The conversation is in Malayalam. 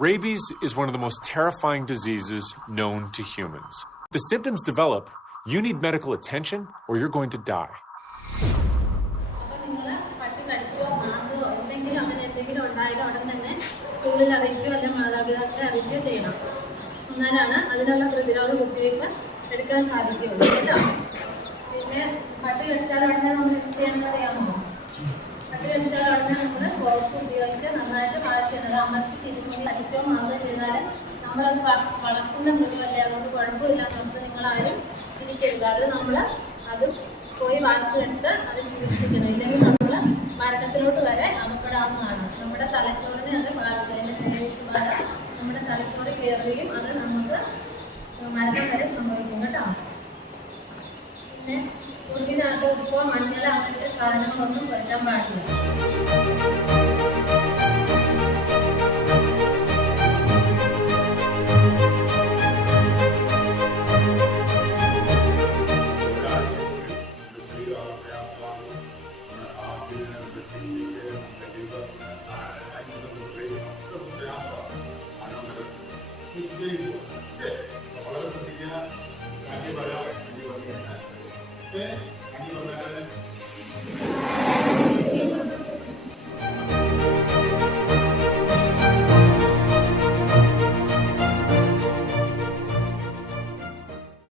Rabies is one of the most terrifying diseases known to humans. If the symptoms develop, you need medical attention or you're going to die. നമ്മളത് വളർത്തുന്ന മൃഗമല്ലേ, അതുകൊണ്ട് കുഴപ്പമില്ല, നമുക്ക് നിങ്ങളാരും ഇരിക്കരുത്. അത് നമ്മൾ അത് പോയി വാക്സിൻ എടുത്ത് അത് ചികിത്സിക്കണം. ഇല്ലെങ്കിൽ നമ്മൾ മരണത്തിലോട്ട് വരെ അകപ്പെടാവുന്നതാണ്. നമ്മുടെ തലച്ചോറിനെ അത് അതിൻ്റെ പ്രദേശമാല നമ്മുടെ തലച്ചോറിൽ കയറുകയും അത് നമുക്ക് മരണം വരെ സംഭവിക്കും കേട്ടോ. പിന്നെ ഉള്ളിനകത്ത് ഉപ്പോ മഞ്ഞൾ അങ്ങനത്തെ സാധനങ്ങളൊന്നും പറ്റാൻ പാടില്ല.